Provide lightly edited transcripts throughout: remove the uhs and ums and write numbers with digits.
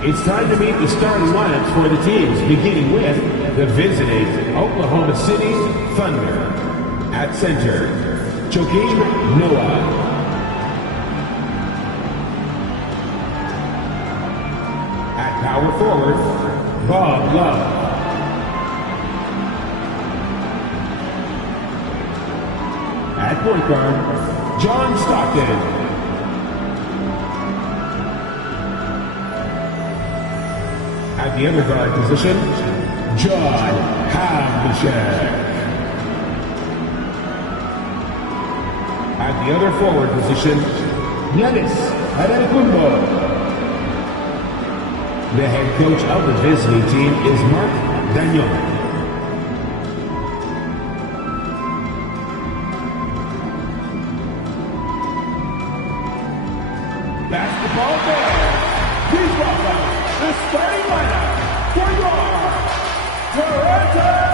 It's time to meet the starting lineups for the teams, beginning with the visiting Oklahoma City Thunder. At center, Joakim Noah. At power forward, Bob Love. At point guard, John Stockton. At the other guard position, John Havlicek. At the other forward position, Giannis Antetokounmpo. The head coach of the visiting team is Mark Dagnon. Basketball fans, please welcome the starting lineup for your Toronto Raptors!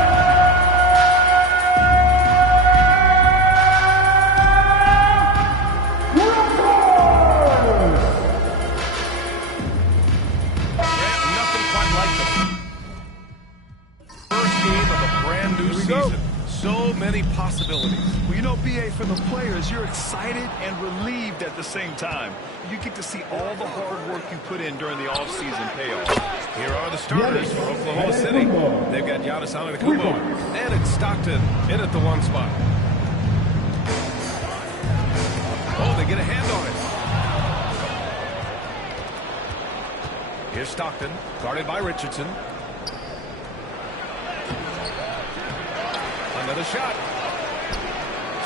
Nothing quite like the first game of a brand new season. So many possibilities. Well, you know, B.A., for the players, you're excited and relieved at the same time. You get to see all the hard work you put in during the offseason payoff. Here are the starters for Oklahoma City. They've got Giannis Antetokounmpo, and it's Stockton in at the one spot. Oh, they get a hand on it. Here's Stockton, guarded by Richardson. Another shot.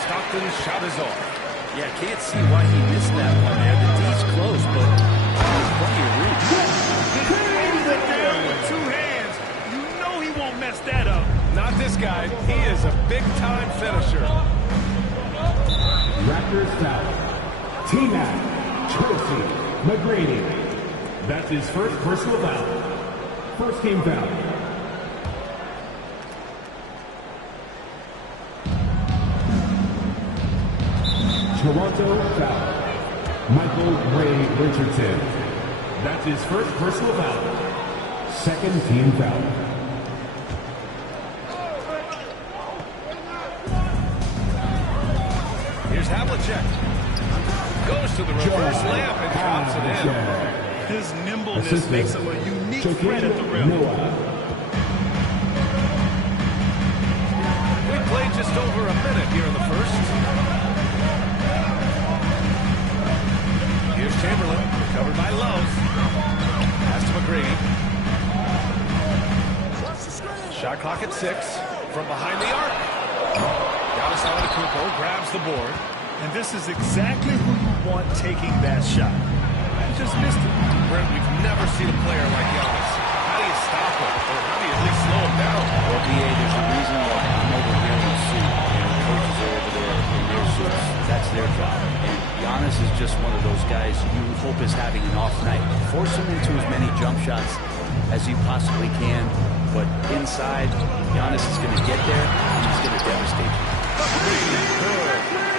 Stockton's shot is off. Yeah, can't see why he missed that one there. The D's close, but there's plenty of room. He's it down with two hands. You know he won't mess that up. Not this guy. He is a big-time finisher. Raptors foul. T-Mac, Chelsea, McGrady. That's his first personal foul. First team foul. Toronto foul. Michael Ray Richardson. That's his first personal foul. Second team foul. Here's Havlicek. Goes to the reverse layup and drops it in. His nimbleness makes him a unique threat at the rim. We played just over a minute here in the first. Here's Chamberlain, covered by Love. Pass to McGrady. Shot clock at 6. From behind the arc. Giannis Antetokounmpo grabs the board. And this is exactly who you want taking that shot. He just missed it. Brent, we've never seen a player like Giannis. How do you stop him? Or how do you at least slow him down? Well, B.A., there's a reason why I'm over here in the suit. And the coaches are over there in their suits. That's their job. And Giannis is just one of those guys you hope is having an off night. Force him into as many jump shots as you possibly can. But inside, Giannis is going to get there, and he's going to devastate you.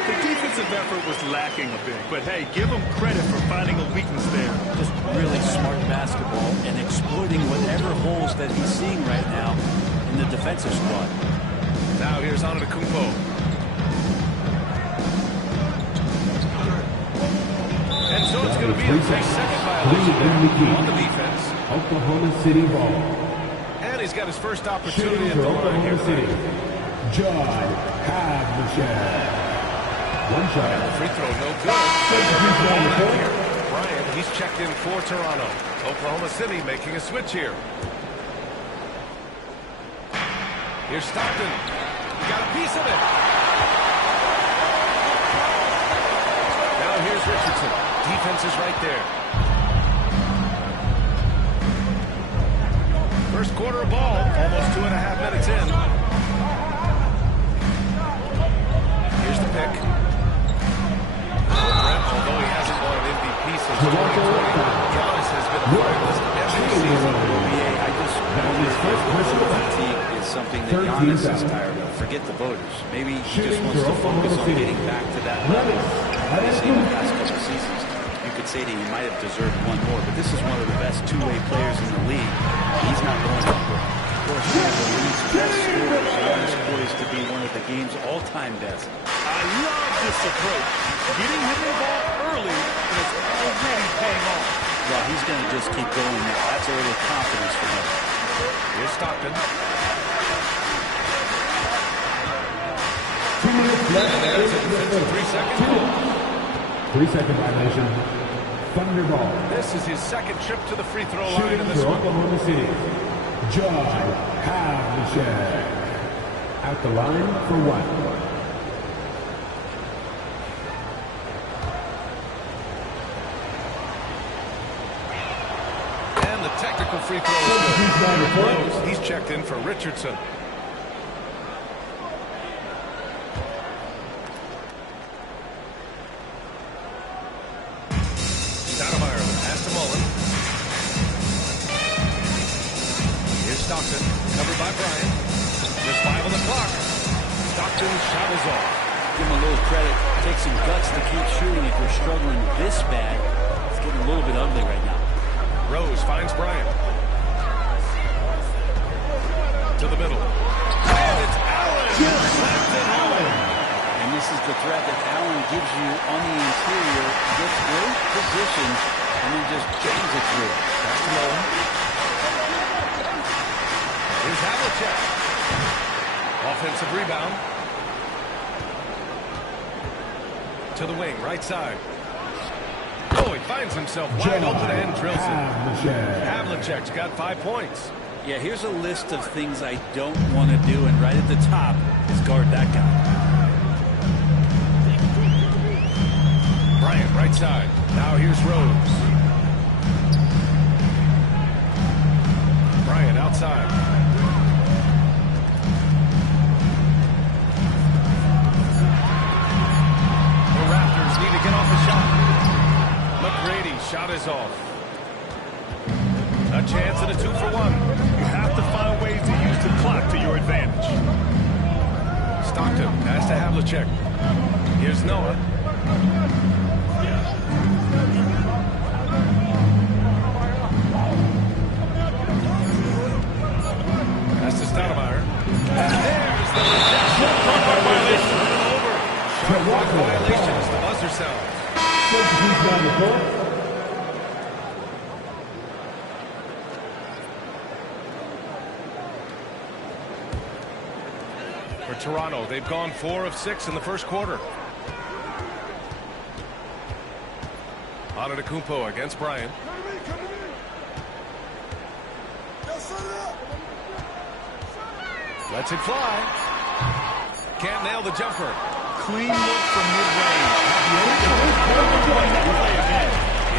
The defensive effort was lacking a bit, but hey, give him credit for finding a weakness there. Just really smart basketball and exploiting whatever holes that he's seeing right now in the defensive squad. Now here's Antetokounmpo. And so it's going to be a 3-second violation on the defense. Oklahoma City ball. And he's got his first opportunity at the line here. City. John Havlicek. One shot. Free throw, no good. Bryant, he's checked in for Toronto. Oklahoma City making a switch here. Here's Stockton. He got a piece of it. Now here's Richardson. Defense is right there. First quarter of ball, almost 2.5 minutes in. Here's the pick. Although he hasn't won an MVP since 2020, Giannis has been a finalist every season. I just know his first personal fatigue is something that Giannis is tired of. Forget the voters. Maybe he just wants to focus on getting back to that level. I've seen the past couple seasons. You could say that he might have deserved one more, but this is one of the best two-way players in the league. He's not going anywhere. Of course, one of the league's best scorers. John is poised to be one of the game's all-time best. I love this approach. Getting him involved early, and it's already paying off. Well, he's going to just keep going now. That's early confidence for him. Here's Stockton. 2 minutes left. 3 seconds. 3-second violation. Thunder ball. This is his second trip to the free throw line Shooting in this for one. Oklahoma City. John Havlicek. At the line for 1. And the technical free throw is good. Rose, he's checked in for Richardson. Stoudemire pass to Mullen. Here's Stockton, covered by Bryant. Just 5 on the clock. Stockton's shot is off. Give him a little credit. Take some guts to keep shooting if you're struggling this bad. It's getting a little bit ugly right now. Rose finds Bryant. To the middle. And it's Allen. Slapped it home. And this is the threat that Allen gives you on the interior. Gets great positions and then just jams it through. That's to Mullen. Here's Havlicek. Offensive rebound. To the wing, right side. Oh, he finds himself wide open and drills it. Havlicek's got 5 points. Yeah, here's a list of things I don't want to do, and right at the top is guard that guy. Bryant, right side. Now here's Rose. Bryant outside. The Raptors need to get off a shot. McGrady's shot is off. A chance at a 2-for-1. You have to find ways to use the clock to your advantage. Stockton pass to Havlicek. Here's Noah. Pass to Stoudemire. And there's the rejection. Shot clock violation. Over. Shot clock violation as the buzzer sounds. For Toronto, they've gone 4 of 6 in the first quarter. Antetokounmpo against Bryant. Lets it fly. Can't nail the jumper. Clean look from mid-range.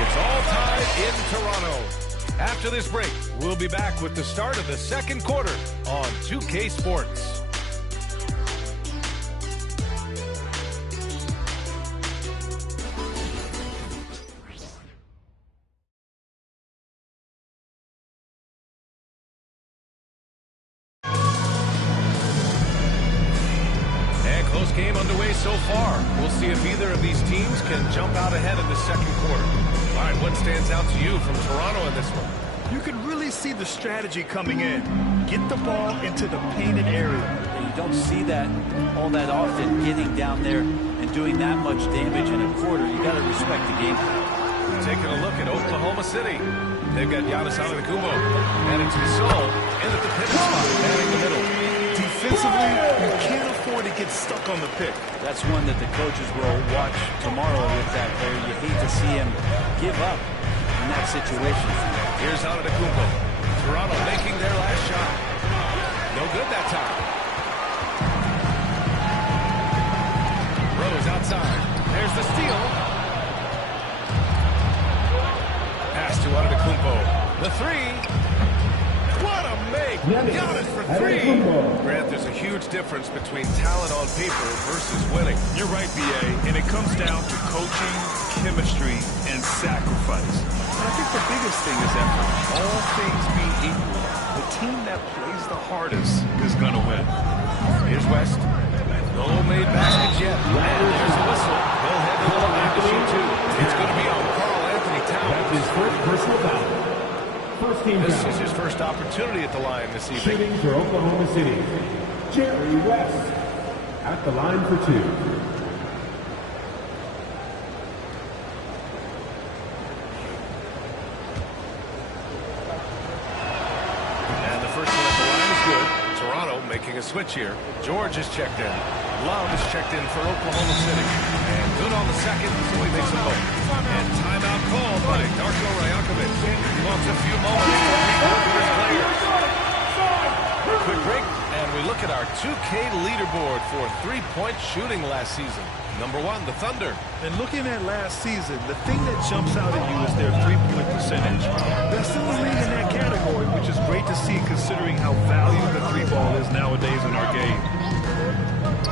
It's all tied in Toronto. After this break, we'll be back with the start of the second quarter on 2K Sports. Game underway so far. We'll see if either of these teams can jump out ahead in the second quarter. All right, what stands out to you from Toronto in this one? You can really see the strategy coming in. Get the ball into the painted area. And you don't see that all that often, getting down there and doing that much damage in a quarter. You got to respect the game. Taking a look at Oklahoma City. They've got Giannis Antetokounmpo and it's Gasol in at the pivot spot, manning the middle. Defensively, you can't afford to get stuck on the pick. That's one that the coaches will watch tomorrow with that player. You hate to see him give up in that situation. Here's Antetokounmpo. Toronto making their last shot. No good that time. Rose outside. There's the steal. Pass to Antetokounmpo. The three. What a make! Giannis for 3! Grant, there's a huge difference between talent on paper versus winning. You're right, B.A., and it comes down to coaching, chemistry, and sacrifice. And I think the biggest thing is effort. All things being equal, the team that plays the hardest is going to win. Here's West. No made baskets yet. And there's a whistle. He'll head to the line to shoot 2. It's going to be on Karl Anthony first personal foul. First team This foul. is his first opportunity at the line this evening. Shooting for Oklahoma City, Jerry West at the line for 2. And the first one at the line is good. Toronto making a switch here. George is checked in. Love is checked in for Oklahoma City. And good on the second, so he makes a vote. And timeout called by Darko Rajakovic. He wants a few moments to regroup with his players. Quick break, and we look at our 2K leaderboard for three-point shooting last season. Number 1, the Thunder. And looking at last season, the thing that jumps out at you is their three-point percentage. They're still the lead in that category, which is great to see considering how valued the three ball is nowadays in our game.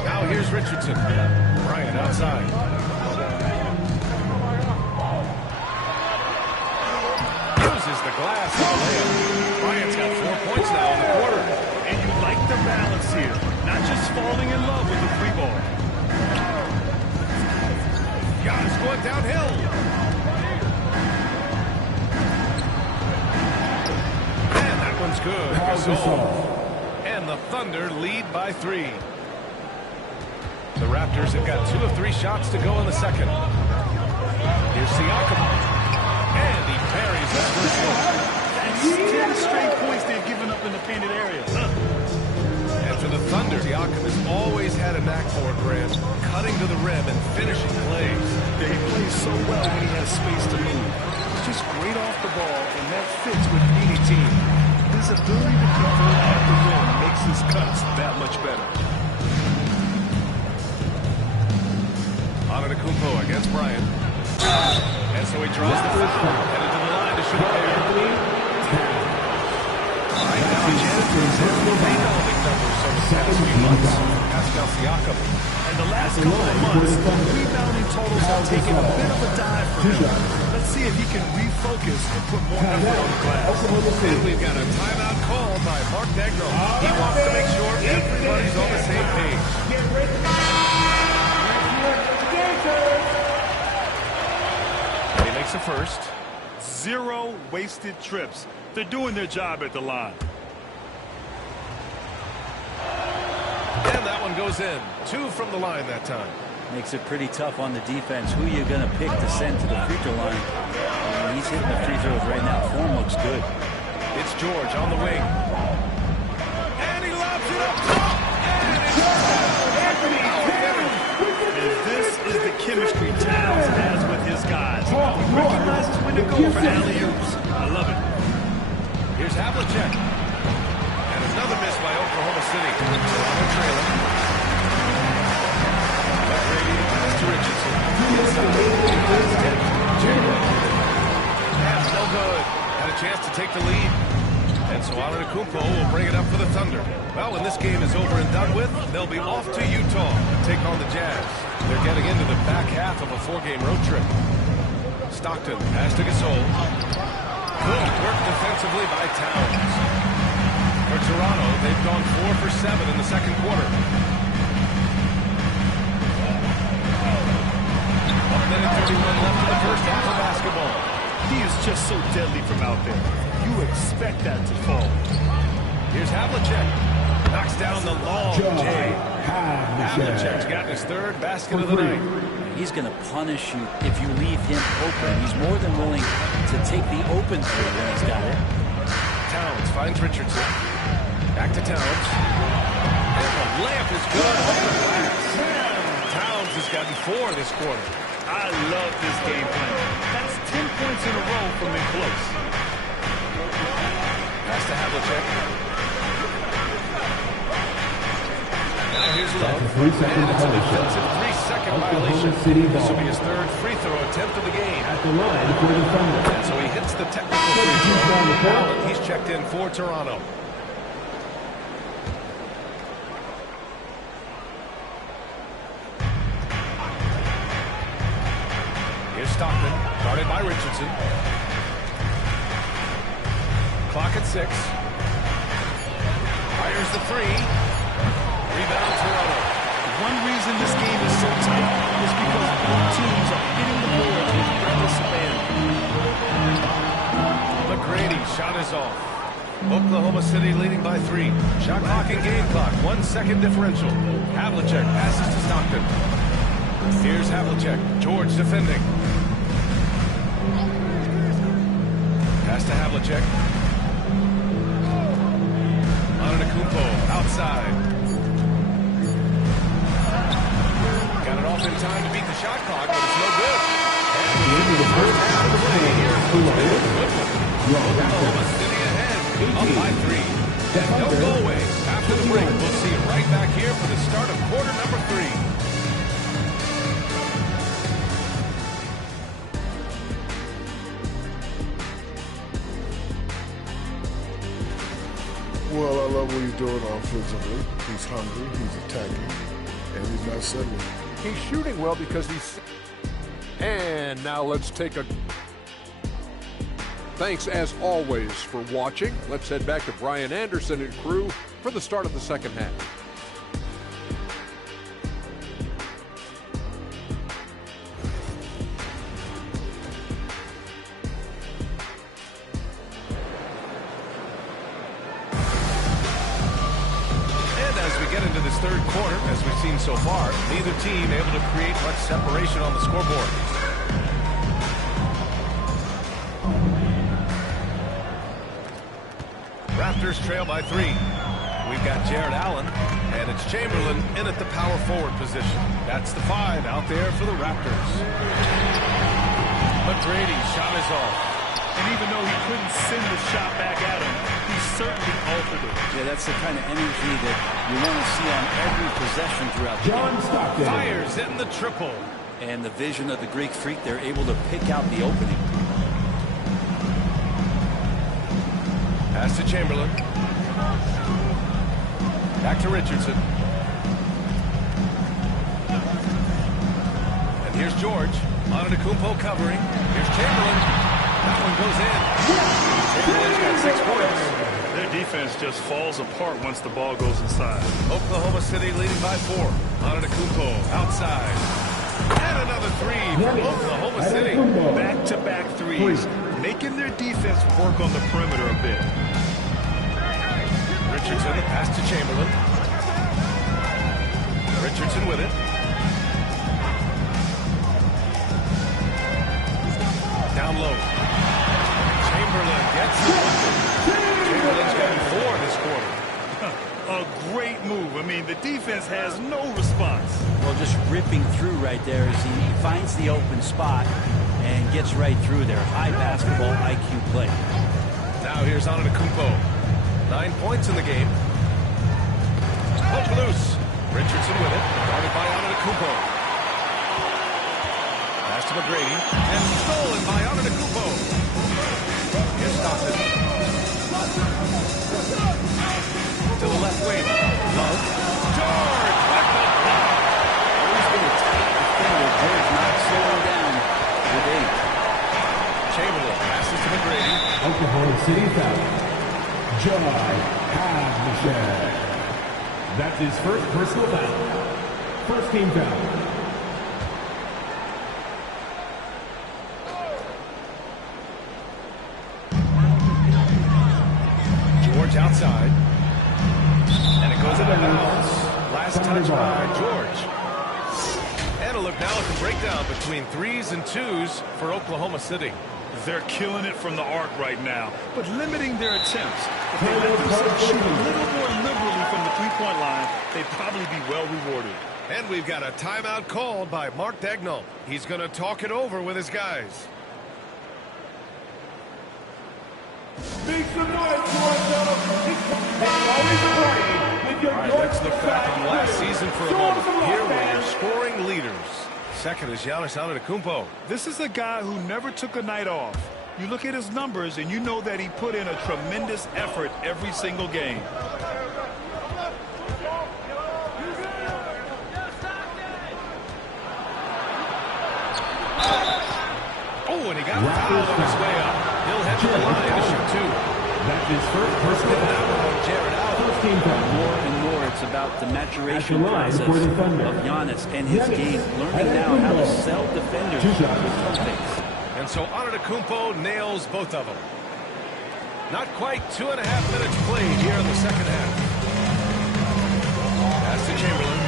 Now here's Richardson. Bryant outside. Uses the glass in the layup. Bryant's got 4 points now in the quarter. And you like the balance here, not just falling in love with the three ball. Giannis going downhill. And that one's good. Gasol. And the Thunder lead by 3. The Raptors have got 2 of 3 shots to go in the second. Here's Siakam. And he parries that first one. That's 10 straight points they've given up in the painted area. And for the Thunder, Siakam has always had a knack for it, Grant, cutting to the rim and finishing plays. He plays so well when he has space to move. He's just great off the ball, and that fits with any team. His ability to convert at the rim makes his cuts that much better. Antetokounmpo against Bryant. And so he draws the foul. Headed to the line to shoot a pair. Right now, Jansen's hit the rebounding numbers over the past few months. Pascal Siakam. And the last couple of months, rebounding totals have taken a bit of a dive for him. Let's see if he can refocus and put more effort on the glass. And we've got a timeout call by Mark Degno. He wants to make sure everybody's on the same page. He makes a first. 0 wasted trips. They're doing their job at the line. And that one goes in. 2 from the line that time. Makes it pretty tough on the defense. Who you're going to pick to send to the free throw line? I mean, he's hitting the free throws right now. Form looks good. It's George on the wing. And he lobs it up top. And it's And this is the chemistry Towns has with his guys. Recognizes when to go for alley-oops. I love it. Here's Havlicek. And another miss by Oklahoma City. Toronto trailing. McGrady pass to Richardson. That's no good. Had a chance to take the lead. And so Antetokounmpo will bring it up for the Thunder. Well, when this game is over and done with, they'll be off to Utah to take on the Jazz. They're getting into the back half of a 4-game road trip. Stockton pass to Gasol. Good work defensively by Towns. For Toronto, they've gone 4 for 7 in the second quarter. 1 minute 31 left in the first half of basketball. He is just so deadly from out there. You expect that to fall. Here's Havlicek. Knocks down the long J. Havlicek's gotten his 3rd basket of the night. He's going to punish you if you leave him open. He's more than willing to take the open three when he's got it. Towns finds Richardson. Back to Towns. And the layup is good off the glass. Towns has gotten 4 this quarter. I love this game plan. That's 10 points in a row from in close. Pass to Havlicek. Now here's Love. And it's a defensive 3-second violation. This will be his 3rd free throw attempt of the game. At the line for the Thunder. And so he hits the technical free throw. Allen, he's checked in for Toronto. Here's Stockton, guarded by Richardson. Clock at 6. Fires the 3. Rebound Toronto. One reason this game is so tight is because both teams are hitting the board with reckless abandon. is off. Oklahoma City leading by 3. Shot clock and game clock. 1 second differential. Havlicek passes to Stockton. Here's Havlicek. George defending. Pass to Havlicek. Antetokounmpo outside. Got it off in time to beat the shot clock, but it's no good. And the end of the first half of the play here. Oklahoma City ahead, up by 3. And don't go away. After the break, we'll see you right back here for the start of quarter number 3. Well, I love what he's doing offensively. He's hungry, he's attacking, and he's not settling. He's shooting well because he's... And now let's take a... Thanks, as always, for watching. Let's head back to Brian Anderson and crew for the start of the second half. Third quarter, as we've seen so far, neither team able to create much separation on the scoreboard. Raptors trail by 3. We've got Jared Allen, and it's Chamberlain in at the power forward position. That's the 5 out there for the Raptors. McGrady's shot is off. And even though he couldn't send the shot back at him, he certainly altered it. Yeah, that's the kind of energy that you want to see on every possession throughout the game. Stockton fires in the triple. And the vision of the Greek Freak, they're able to pick out the opening. Pass to Chamberlain. Back to Richardson. And here's George. Antetokounmpo covering. Here's Chamberlain. That one goes in. Chamberlain's got 6 points. Their defense just falls apart once the ball goes inside. Oklahoma City leading by 4. Antetokounmpo outside. And another 3 for Oklahoma City. Back-to-back threes, making their defense work on the perimeter a bit. Richardson, the pass to Chamberlain. Richardson with it. Down low. Chamberlain gets it. Chamberlain's got 4 this quarter. A great move. I mean, the defense has no response. Well, just ripping through right there as he finds the open spot and gets right through there. High basketball IQ play. Now here's Antetokounmpo. 9 points in the game. Poke loose. Richardson with it. Guarded by Antetokounmpo. Pass to McGrady. And stolen by Antetokounmpo. Here's Stockton. To the left wing. Love. George with the block. Always been a tight defender. George not slowing down with 8. Chamberlain passes to McGrady. Oklahoma City foul. Joy Havlicek. That's his first personal foul. First team foul. George outside. And it goes out of bounds. Last touch by George. And a look now at the breakdown between 3s and 2s for Oklahoma City. They're killing it from the arc right now, but limiting their attempts. If they let themselves shoot a little more liberally from the three-point line, they'd probably be well rewarded. And we've got a timeout called by Mark Dagnall. He's going to talk it over with his guys. Make some noise for us, always playing with your All right, let's look back on last season for a moment. Here were your scoring leaders. Second is Giannis Antetokounmpo. This is a guy who never took a night off. You look at his numbers, and you know that he put in a tremendous effort every single game. Oh, and he got fouled on his way up. He'll head to the line to shoot 2. That's his first personal foul. Jared Allen. First team foul. More and more, it's about the maturation process for the Thunder. of Giannis and his game, learning now how to sell defenders with tough things. And so Antetokounmpo nails both of them. Not quite 2.5 minutes played here in the second half. Pass to Chamberlain.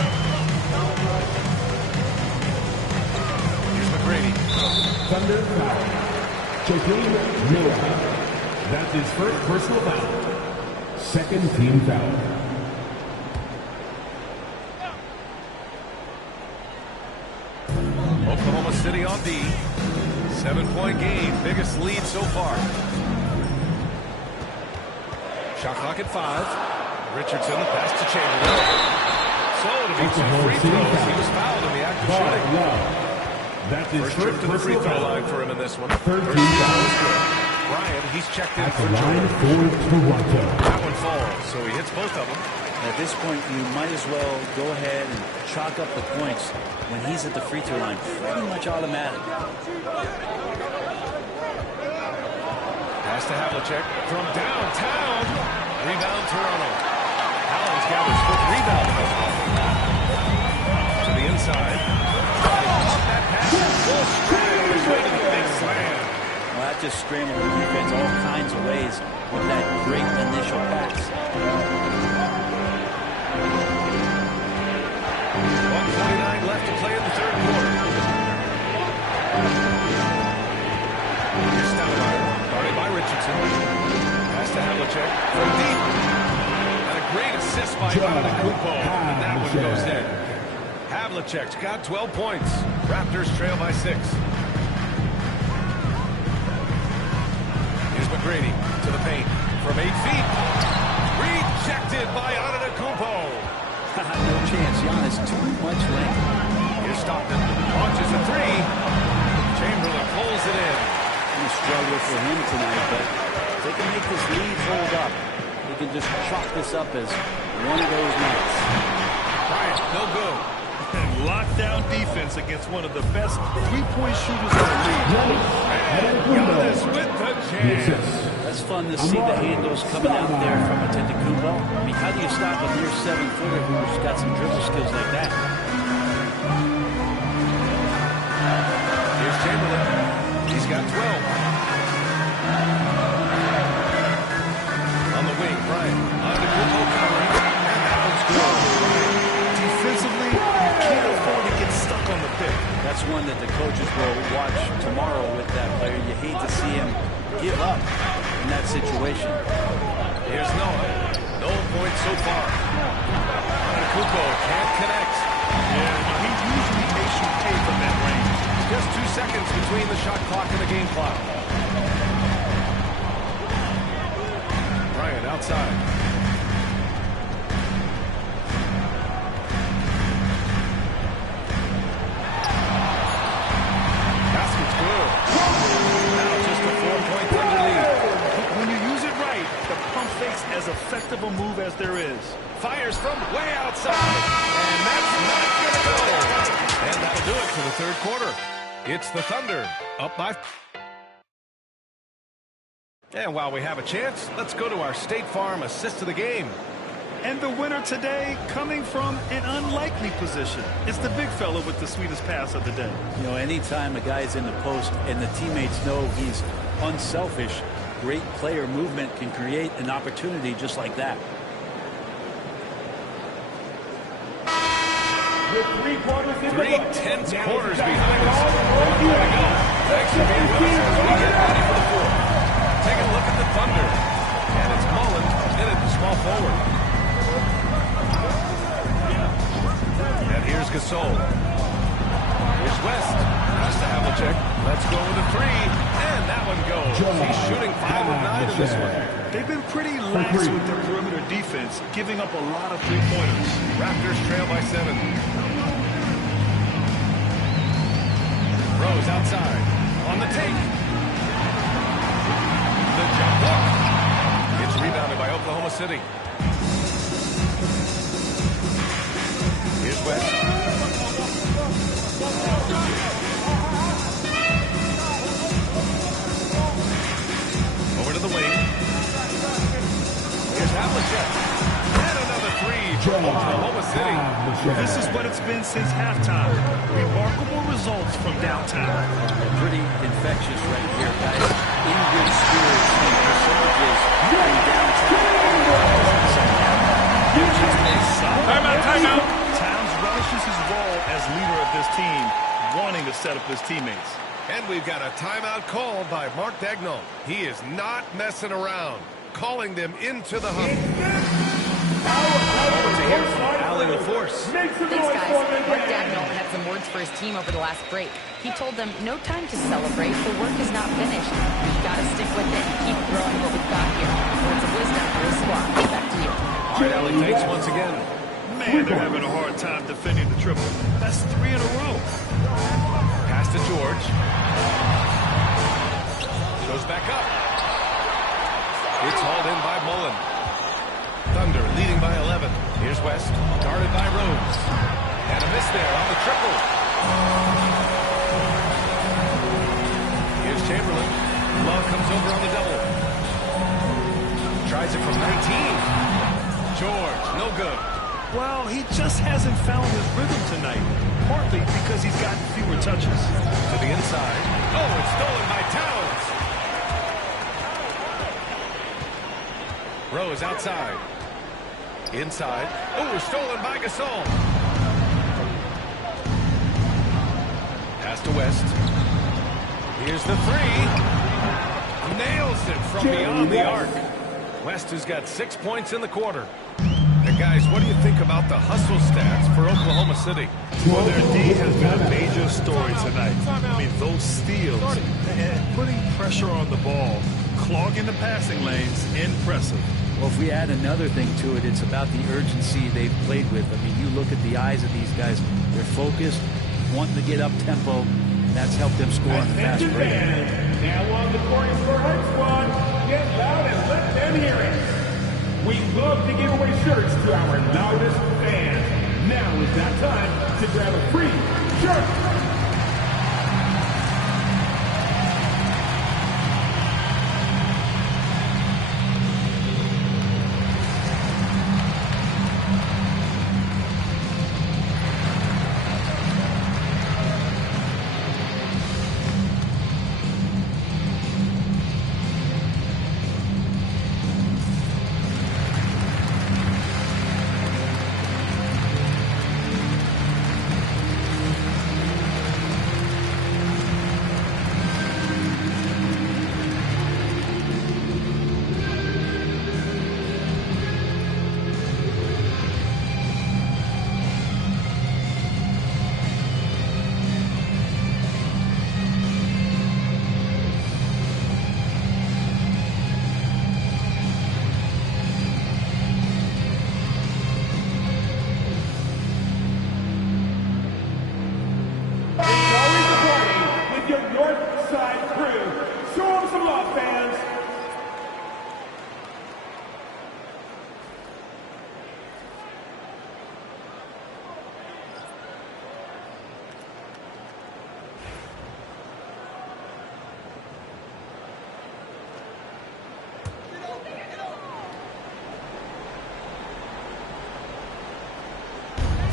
Here's McGrady. Thunder foul. Joakim Noah. That's his first personal foul. Second team foul. Oklahoma City on D. 7-point game. Biggest lead so far. Shot clock at 5. Richardson, the pass to Chamberlain. So it'll be 2 free throws. He was fouled in the act of shooting. That's his First trip to the free throw line for him in this one. Third team foul. Bryant, he's checked in At for the line Jordan. for Toronto. That one falls, so he hits both of them. At this point, you might as well go ahead and chalk up the points when he's at the free throw line. Pretty much automatic. Pass to Havlicek from downtown. Rebound Toronto. Collins gathers fifth rebound in this one. To the inside. That pass is full stride on his way to the big slam. Well, that just scrambled the defense all kinds of ways with that great initial pass. 1:49 left to play in the third quarter. Here's Stoudemire, guarded by Richardson. Pass to Havlicek from deep. And a great assist by Antetokounmpo. And that one goes in. Havlicek's got 12 points. Raptors trail by 6. Here's McGrady to the paint from 8 feet. Rejected by Antetokounmpo. No chance. Giannis, too much length. Here's Stockton. Launches a 3. Chamberlain pulls it in. Gonna struggle for him tonight, but if they can make this lead hold up, they can just chalk this up as one of those nights. Bryant, no good. And lockdown defense against one of the best three-point shooters in the league. Giannis with the jam. That's fun to see the handles coming out there from Antetokounmpo. I mean, how do you stop a near 7-footer who's got some dribble skills like that? Here's Chamberlain. He's got 12. On the wing, Bryant. Antetokounmpo covering. And that one's good. Defensively, you can't afford to get stuck on the pick. That's one that the coaches will watch tomorrow with that player. You hate to see him give up in that situation. Here's Noah. No points so far. Antetokounmpo can't connect. Yeah, he usually makes you pay from that range. Just 2 seconds between the shot clock and the game clock. Bryant outside. Basket's good. Now just a 4-point Thunder lead. When you use it right, the pump fake's as effective a move as there is. Fires from way outside. And that's not going to go. And that'll do it for the third quarter. It's the Thunder up by... And while we have a chance, let's go to our State Farm assist of the game. And the winner today coming from an unlikely position. It's the big fella with the sweetest pass of the day. You know, anytime a guy's in the post and the teammates know he's unselfish, great player movement can create an opportunity just like that. Three tense quarters behind us. One more to go. Thanks for being with us as we get ready for the fourth. Take a look at the Thunder. And it's Mullen in at the small forward. And here's Gasol. Here's West. Pass to Havlicek. Let's go with a 3. And that one goes. He's shooting 5 of 9 in this one. They've been pretty lax with their perimeter defense, giving up a lot of three-pointers. Raptors trail by 7. Rose outside. On the take. The jump hook. It's rebounded by Oklahoma City. Here's West. Over to the wing. Here's Havlicek. And another 3 for Oklahoma City. This is what it's been since halftime. Remarkable results from downtown. Pretty infectious right here, guys. In good spirits and percentages this team wanting to set up his teammates. And we've got a timeout call by Mark Daigneault. He is not messing around, calling them into the huddle. Over to hear from Allie LaForce. Thanks, guys. Mark Daigneault had some words for his team over the last break. He told them, no time to celebrate. The work is not finished. We've got to stick with it and keep growing what we've got here. Words of wisdom for his squad. Back to you. All right, Allie, thanks once again. Man, they're having a hard time defending the triple. That's 3 in a row. Pass to George. Goes back up. It's hauled in by Mullen. Thunder leading by 11. Here's West, guarded by Rose. And a miss there on the triple. Here's Chamberlain. Love comes over on the double. Tries it from 19. George, no good. Well, he just hasn't found his rhythm tonight, partly because he's gotten fewer touches. To the inside. Oh, it's stolen by Towns. Rose outside. Inside. Oh, stolen by Gasol. Pass to West. Here's the three. Nails it from beyond the arc. West has got 6 points in the quarter. And guys, what do you think about the hustle stats for Oklahoma City? Well, their D has been a major story tonight. I mean, those steals and putting pressure on the ball, clogging the passing lanes, impressive. Well, if we add another thing to it, it's about the urgency they've played with. I mean, you look at the eyes of these guys. They're focused, wanting to get up tempo, and that's helped them score on the fast break. Now on the court for our squad. Get loud and let them hear it. We love to give away shirts to our loudest fans. Now is that time to grab a free shirt.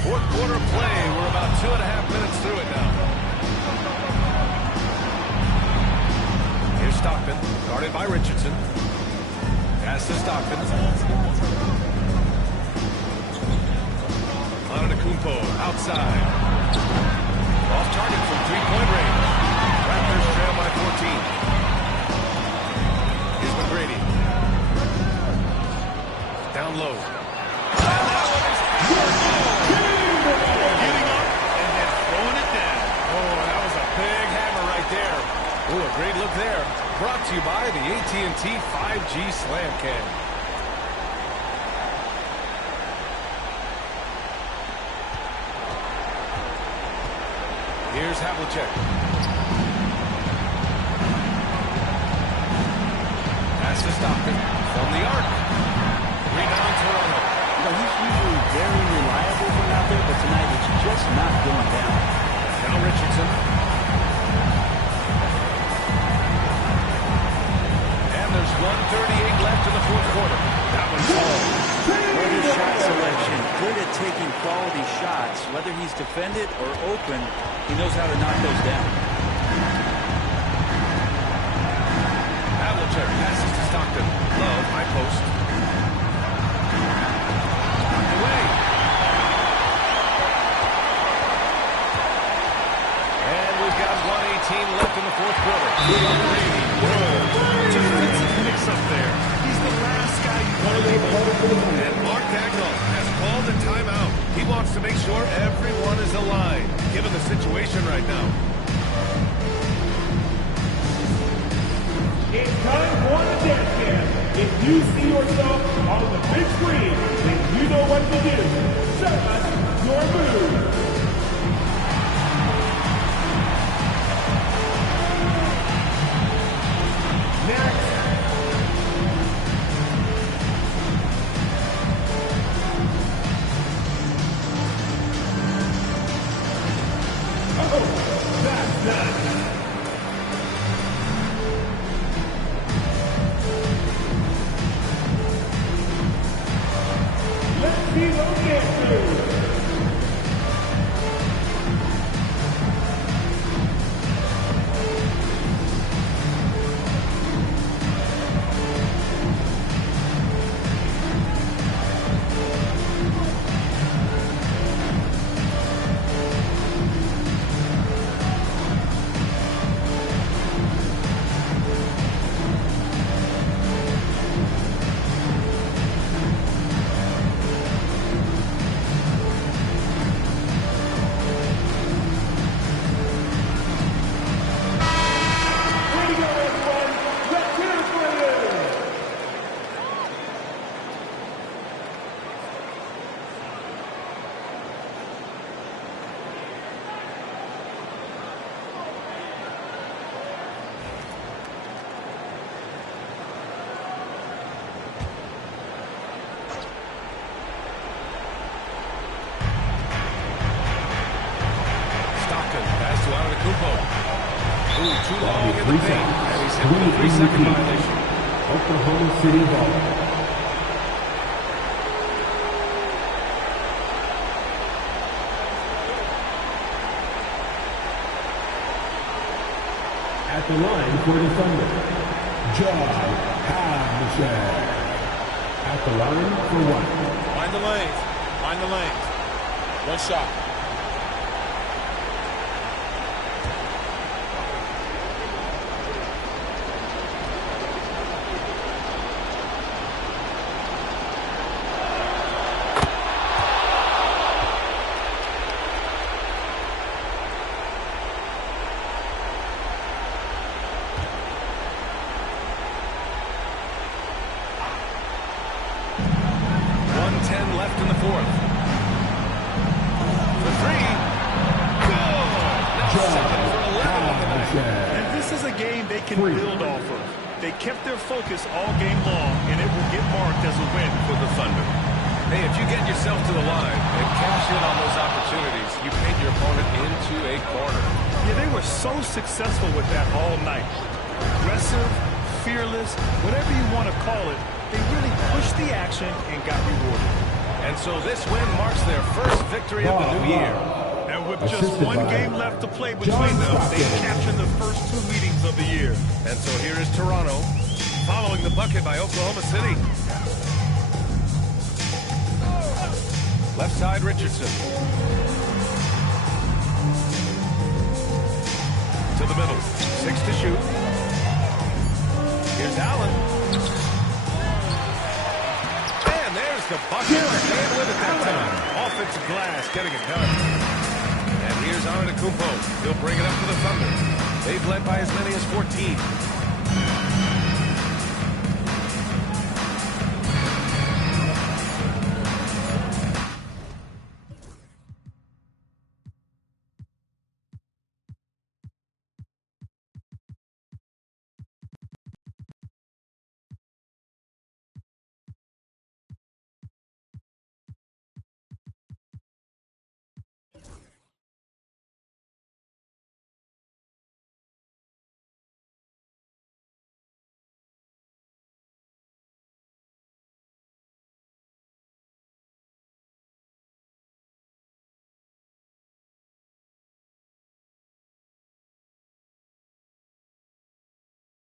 Fourth quarter play. We're about 2.5 minutes through it now. Here's Stockton, guarded by Richardson. Pass to Stockton. Antetokounmpo outside. Off target from three-point range. Raptors trail by 14. Here's McGrady. Down low. Ooh, a great look there. Brought to you by the AT&T 5G Slam Cam. Here's Havlicek. Pass to Stockton from the arc. Rebound Toronto. You know, he's usually very reliable from out there, but tonight it's just not going down. Now Richardson. There's 1:38 left in the fourth quarter. That one's all. Well, his shot selection, good at taking quality shots. Whether he's defended or open, he knows how to knock those down. Havlicek passes to Stockton. Love, high post. Knocked away. fourth quarter. Defensive mix-up there. He's the last guy you want to leave. And Mark Dagnall has called a timeout. He wants to make sure everyone is aligned, given the situation right now. It's time for the dance cam. If you see yourself on the big screen, then you know what to do. Show us your move. Next. Oh, that's done. Let's see those dance moves. Too long in the paint, and he's hit with a 3-second violation. Oklahoma City ball. At the line for the Thunder, John Havlicek. At the line for one. Find the lanes. Find the lanes. One shot. Left in the fourth. For three. Good. Now 7 for 11 on the night. And this is a game they can build off of. They kept their focus all game long, and it will get marked as a win for the Thunder. Hey, if you get yourself to the line and cash in on those opportunities, you paint your opponent into a corner. Yeah, they were so successful with that all night. Aggressive, fearless, whatever you want to call it, they really pushed the action and got rewarded. And so this win marks their first victory of the new year. And with just one game left to play between them, they captured the first 2 meetings of the year. And so here is Toronto, following the bucket by Oklahoma City. Left side, Richardson. To the middle, 6 to shoot. Here's Allen. The bucket, staying with it that time. Offensive glass, getting it done. And here's Antetokounmpo. He'll bring it up for the Thunder. They've led by as many as 14.